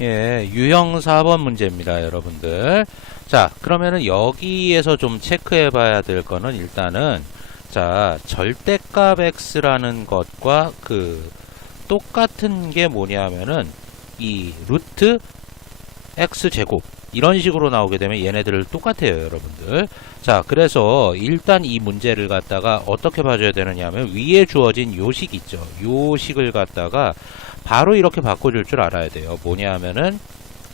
예, 유형 4번 문제입니다, 여러분들. 자, 그러면은 여기에서 좀 체크해 봐야 될 거는 일단은, 자, 절대값 x라는 것과 똑같은 게 뭐냐면은, 이 루트 x제곱. 이런 식으로 나오게 되면 얘네들 똑같아요, 여러분들. 자, 그래서 일단 이 문제를 갖다가 어떻게 봐줘야 되느냐 하면, 위에 주어진 요식 있죠. 요식을 갖다가 바로 이렇게 바꿔줄 줄 알아야 돼요. 뭐냐 하면은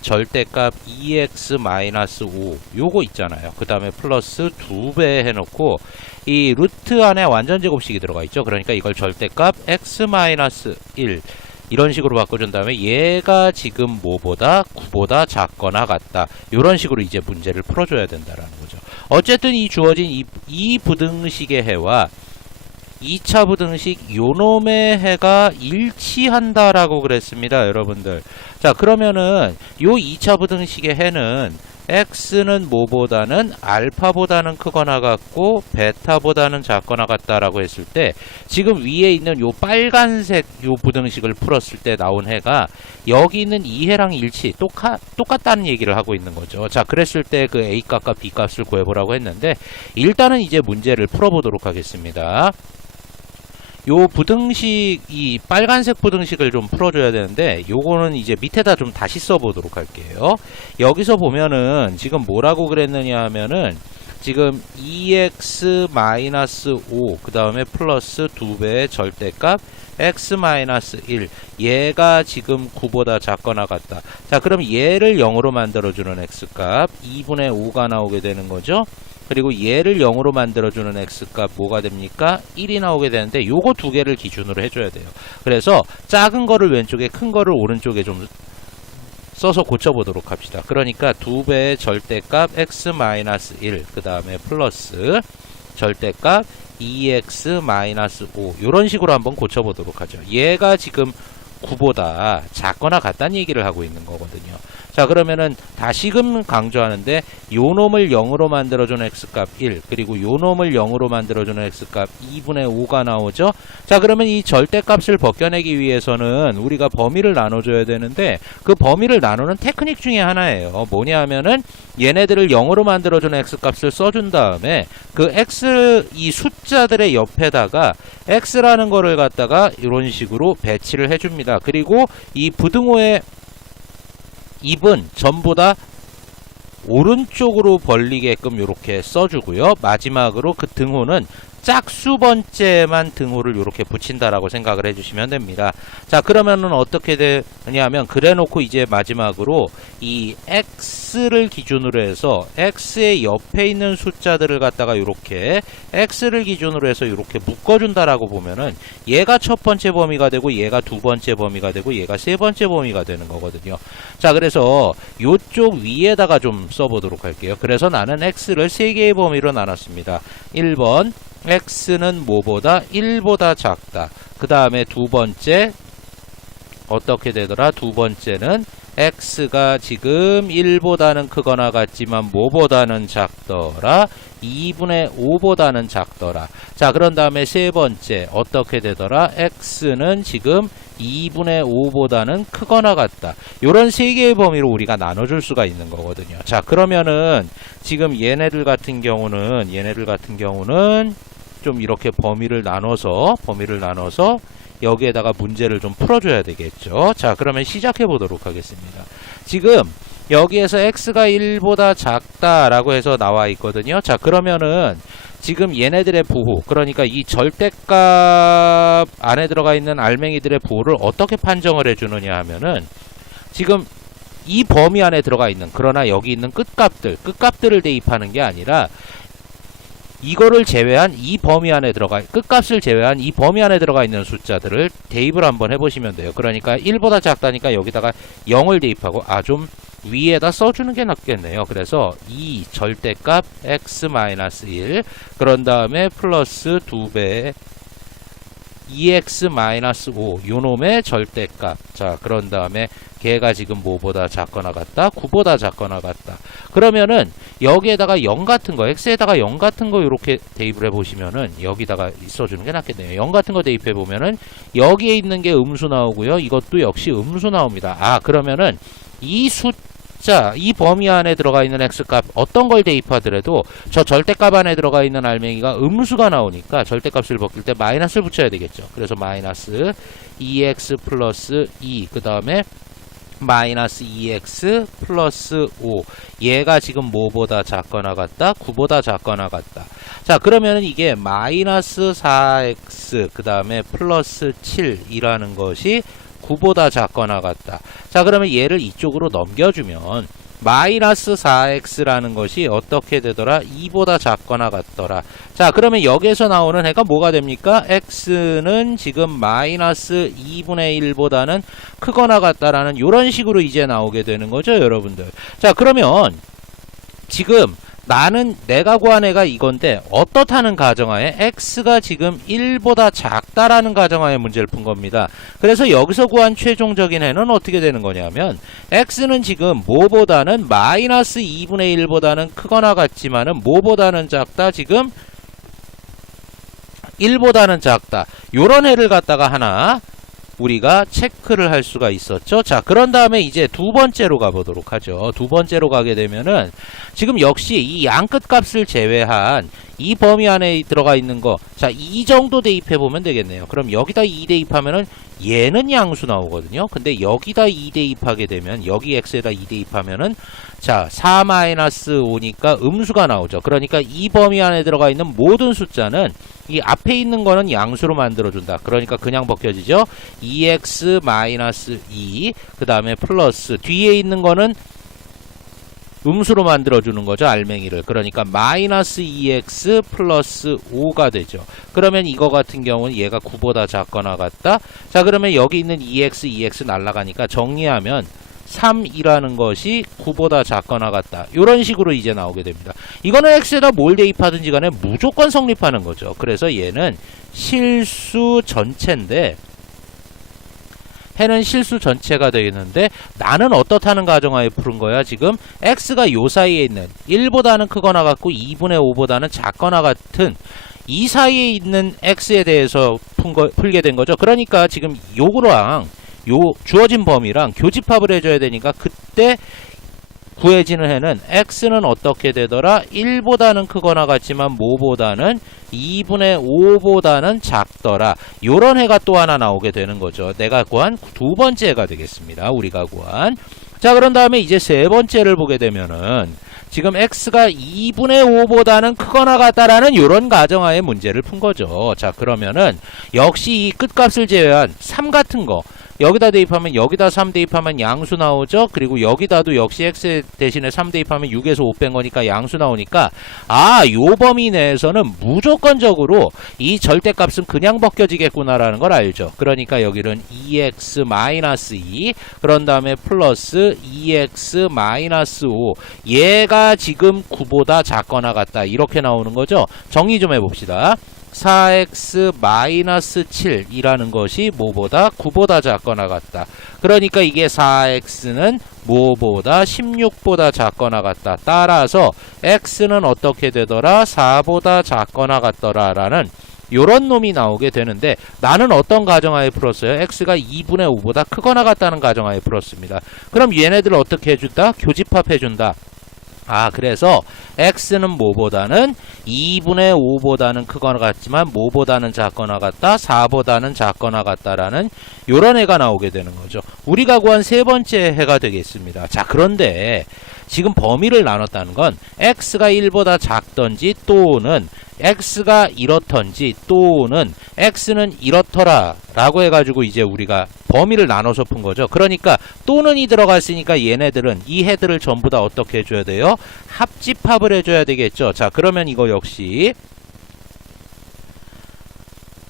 절대값 2x-5 요거 있잖아요. 그 다음에 플러스 2배 해놓고 이 루트 안에 완전제곱식이 들어가 있죠. 그러니까 이걸 절대값 x-1 이런 식으로 바꿔준 다음에 얘가 지금 뭐보다 9보다 작거나 같다. 이런 식으로 이제 문제를 풀어줘야 된다라는 거죠. 어쨌든 이 주어진 이 부등식의 해와 2차 부등식 요놈의 해가 일치한다라고 그랬습니다, 여러분들. 자, 그러면은 요 2차 부등식의 해는 x는 뭐보다는 알파보다는 크거나 같고 베타보다는 작거나 같다라고 했을 때 지금 위에 있는 요 빨간색 요 부등식을 풀었을 때 나온 해가 여기 있는 이 해랑 똑같다는 얘기를 하고 있는 거죠. 자, 그랬을 때 그 a 값과 b 값을 구해보라고 했는데 일단은 이제 문제를 풀어보도록 하겠습니다. 요 부등식, 이 빨간색 부등식을 좀 풀어줘야 되는데 요거는 이제 밑에다 좀 다시 써보도록 할게요. 여기서 보면은 지금 뭐라고 그랬느냐 하면은 지금 2x-5 그 다음에 플러스 2배의 절대값 x-1 얘가 지금 9보다 작거나 같다. 자, 그럼 얘를 0으로 만들어주는 x값 2분의 5가 나오게 되는 거죠. 그리고 얘를 0으로 만들어주는 x값 뭐가 됩니까? 1이 나오게 되는데 요거 두 개를 기준으로 해줘야 돼요. 그래서 작은 거를 왼쪽에 큰 거를 오른쪽에 좀 써서 고쳐보도록 합시다. 그러니까 2배의 절대값 x-1 그 다음에 플러스 절대값 2x-5 이런 식으로 한번 고쳐보도록 하죠. 얘가 지금 9보다 작거나 같다는 얘기를 하고 있는 거거든요. 자, 그러면은 다시금 강조하는데 요 놈을 0으로 만들어주는 x값 1 그리고 요 놈을 0으로 만들어주는 x값 2분의 5가 나오죠. 자, 그러면 이 절대값을 벗겨내기 위해서는 우리가 범위를 나눠줘야 되는데 그 범위를 나누는 테크닉 중에 하나예요. 뭐냐 하면은 얘네들을 0으로 만들어주는 x값을 써준 다음에 그 x 이 숫자들의 옆에다가 x라는 거를 갖다가 이런 식으로 배치를 해줍니다. 그리고 이 부등호의 입은 전부 다 오른쪽으로 벌리게끔 이렇게 써주고요. 마지막으로 그 등호는 짝수 번째만 등호를 이렇게 붙인다라고 생각을 해주시면 됩니다. 자, 그러면은 어떻게 되냐면 그래놓고 이제 마지막으로 이 x를 기준으로 해서 x의 옆에 있는 숫자들을 갖다가 이렇게 x를 기준으로 해서 이렇게 묶어준다라고 보면은 얘가 첫 번째 범위가 되고 얘가 두 번째 범위가 되고 얘가 세 번째 범위가 되는 거거든요. 자, 그래서 요쪽 위에다가 좀 써보도록 할게요. 그래서 나는 x를 세 개의 범위로 나눴습니다. 1번 x는 뭐보다 1보다 작다. 그 다음에 두 번째 어떻게 되더라? 두 번째는 x가 지금 1보다는 크거나 같지만 뭐보다는 작더라? 2분의 5보다는 작더라. 자, 그런 다음에 세 번째 어떻게 되더라? x는 지금 2분의 5보다는 크거나 같다. 요런 세 개의 범위로 우리가 나눠줄 수가 있는 거거든요. 자, 그러면은 지금 얘네들 같은 경우는 좀 이렇게 범위를 나눠서 여기에다가 문제를 좀 풀어줘야 되겠죠. 자, 그러면 시작해 보도록 하겠습니다. 지금 여기에서 x가 1보다 작다라고 해서 나와 있거든요. 자, 그러면은 지금 얘네들의 부호, 그러니까 이 절대값 안에 들어가 있는 알맹이들의 부호를 어떻게 판정을 해주느냐 하면은 지금 이 범위 안에 들어가 있는, 그러나 여기 있는 끝값들을 대입하는 게 아니라 이거를 제외한 이 범위 안에 끝값을 제외한 이 범위 안에 들어가 있는 숫자들을 대입을 한번 해보시면 돼요. 그러니까 1보다 작다니까 여기다가 0을 대입하고 좀 위에다 써주는 게 낫겠네요. 그래서 이 절대값 x-1 그런 다음에 플러스 2배 2x-5 요놈의 절대값. 자, 그런 다음에 걔가 지금 뭐보다 작거나 같다? 9보다 작거나 같다. 그러면은 여기에다가 0 같은 거, x에다가 0 같은 거 이렇게 대입을 해보시면은 여기다가 써주는 게 낫겠네요. 0 같은 거 대입해보면은 여기에 있는 게 음수 나오고요. 이것도 역시 음수 나옵니다. 아, 그러면은 이 숫자, 이 범위 안에 들어가 있는 x값 어떤 걸 대입하더라도 저 절대값 안에 들어가 있는 알맹이가 음수가 나오니까 절대값을 벗길 때 마이너스를 붙여야 되겠죠. 그래서 마이너스 2x 플러스 2, 그 다음에 마이너스 2x 플러스 5. 얘가 지금 뭐보다 작거나 같다? 9보다 작거나 같다. 자, 그러면은 이게 마이너스 4x 그 다음에 플러스 7이라는 것이 9보다 작거나 같다. 자, 그러면 얘를 이쪽으로 넘겨주면 마이너스 4x라는 것이 어떻게 되더라? 2보다 작거나 같더라. 자, 그러면 여기에서 나오는 애가 뭐가 됩니까? x는 지금 마이너스 2분의 1보다는 크거나 같다라는 이런 식으로 이제 나오게 되는 거죠, 여러분들. 자, 그러면 지금 나는 내가 구한 애가 이건데 어떻다는 가정하에 x가 지금 1보다 작다라는 가정하에 문제를 푼 겁니다. 그래서 여기서 구한 최종적인 애는 어떻게 되는 거냐면 x는 지금 뭐보다는 마이너스 2분의 1보다는 크거나 같지만은 뭐보다는 작다, 지금 1보다는 작다. 요런 애를 갖다가 하나 우리가 체크를 할 수가 있었죠. 자, 그런 다음에 이제 두 번째로 가보도록 하죠. 두 번째로 가게 되면은 지금 역시 이 양끝 값을 제외한 이 범위 안에 들어가 있는 거, 자, 이 정도 대입해 보면 되겠네요. 그럼 여기다 2 대입하면은 얘는 양수 나오거든요. 근데 여기다 2 대입하게 되면, 여기 x에다 2 대입하면은 자, 4-5니까 음수가 나오죠. 그러니까 이 범위 안에 들어가 있는 모든 숫자는 이 앞에 있는 거는 양수로 만들어준다. 그러니까 그냥 벗겨지죠. 2x-2, 그 다음에 플러스 뒤에 있는 거는 음수로 만들어주는 거죠, 알맹이를. 그러니까 마이너스 2x 플러스 5가 되죠. 그러면 이거 같은 경우는 얘가 9보다 작거나 같다. 자, 그러면 여기 있는 2x 날라가니까 정리하면 3이라는 것이 9보다 작거나 같다. 이런 식으로 이제 나오게 됩니다. 이거는 x에다 뭘 대입하든지 간에 무조건 성립하는 거죠. 그래서 얘는 실수 전체인데, 해는 실수 전체가 되겠는데 나는 어떻다는 가정하에 푸른 거야. 지금 x가 요 사이에 있는 1보다는 크거나 같고 2분의 5보다는 작거나 같은 이 사이에 있는 x에 대해서 풀게 된 거죠. 그러니까 지금 요거랑 요 주어진 범위랑 교집합을 해줘야 되니까 그때 구해지는 해는 x는 어떻게 되더라? 1보다는 크거나 같지만 뭐보다는 2분의 5보다는 작더라. 요런 해가 또 하나 나오게 되는 거죠. 내가 구한 두 번째 해가 되겠습니다. 우리가 구한. 자, 그런 다음에 이제 세 번째를 보게 되면은 지금 x가 2분의 5보다는 크거나 같다라는 요런 가정하에 문제를 푼 거죠. 자, 그러면은 역시 이 끝값을 제외한 3 같은 거 여기다 대입하면, 여기다 3 대입하면 양수 나오죠. 그리고 여기다도 역시 x 대신에 3 대입하면 6에서 5 뺀 거니까 양수 나오니까, 아, 요 범위 내에서는 무조건적으로 이 절대값은 그냥 벗겨지겠구나라는 걸 알죠. 그러니까 여기는 2x-2, 그런 다음에 플러스 2x-5, 얘가 지금 9보다 작거나 같다, 이렇게 나오는 거죠. 정리 좀 해봅시다. 4x-7이라는 것이 뭐보다 9보다 작거나 같다. 그러니까 이게 4x는 뭐보다 16보다 작거나 같다. 따라서 x는 어떻게 되더라? 4보다 작거나 같더라 라는 요런 놈이 나오게 되는데, 나는 어떤 가정하에 풀었어요? x가 2분의 5보다 크거나 같다는 가정하에 풀었습니다. 그럼 얘네들을 어떻게 해준다? 교집합해준다. 아, 그래서 x는 뭐보다는 2분의 5보다는 크거나 같지만 뭐보다는 작거나 같다, 4보다는 작거나 같다라는 요런 애가 나오게 되는 거죠. 우리가 구한 세 번째 해가 되겠습니다. 자, 그런데 지금 범위를 나눴다는 건 x가 1보다 작던지 또는 x가 이렇던지 또는 x는 이렇더라 라고 해가지고 이제 우리가 범위를 나눠서 푼 거죠. 그러니까 또는이 들어갔으니까 얘네들은, 이 해들을 전부 다 어떻게 해줘야 돼요? 합집합을 해줘야 되겠죠. 자, 그러면 이거 역시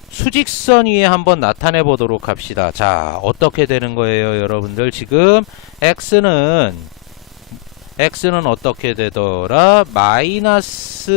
수직선 위에 한번 나타내 보도록 합시다. 자, 어떻게 되는 거예요, 여러분들? 지금 x는 x는 어떻게 되더라? 마이너스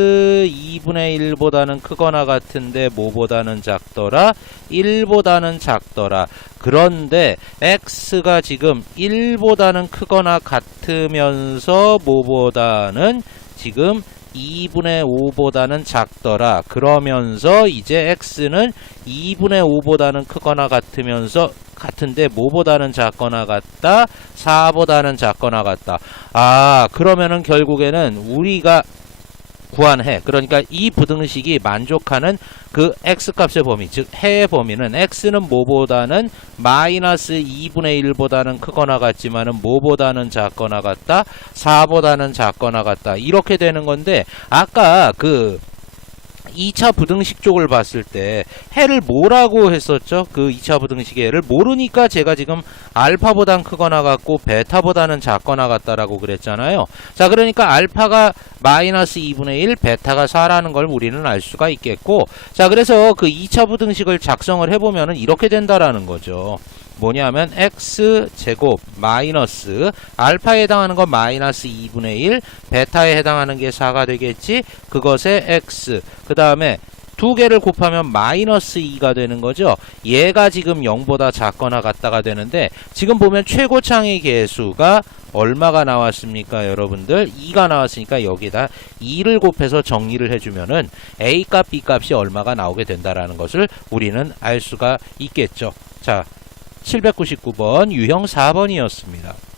2분의 1보다는 크거나 같은데 뭐보다는 작더라? 1보다는 작더라. 그런데 x가 지금 1보다는 크거나 같으면서 뭐보다는 지금 2분의 5보다는 작더라. 그러면서 이제 x는 2분의 5보다는 크거나 같은데 뭐보다는 작거나 같다? 4보다는 작거나 같다. 아, 그러면은 결국에는 우리가 구한 그러니까 이 부등식이 만족하는 그 x값의 범위, 즉 해의 범위는 x는 뭐보다는 마이너스 2분의 1보다는 크거나 같지만은 뭐보다는 작거나 같다? 4보다는 작거나 같다. 이렇게 되는 건데, 아까 그 2차 부등식 쪽을 봤을 때 해를 뭐라고 했었죠? 그 2차 부등식의 해를 모르니까 제가 지금 알파보단 크거나 같고 베타보다는 작거나 같다라고 그랬잖아요. 자, 그러니까 알파가 마이너스 2분의 1, 베타가 4라는 걸 우리는 알 수가 있겠고, 자, 그래서 그 2차 부등식을 작성을 해보면은 이렇게 된다라는 거죠. 뭐냐면 x 제곱 마이너스 알파에 해당하는 건 마이너스 2분의 1, 베타에 해당하는 게 4가 되겠지. 그것의 x, 그 다음에 두 개를 곱하면 마이너스 2가 되는 거죠. 얘가 지금 0보다 작거나 같다가 되는데, 지금 보면 최고창의 개수가 얼마가 나왔습니까? 여러분들 2가 나왔으니까 여기다 2를 곱해서 정리를 해주면은 A값, B값이 얼마가 나오게 된다라는 것을 우리는 알 수가 있겠죠. 자, 799번 유형 4번이었습니다.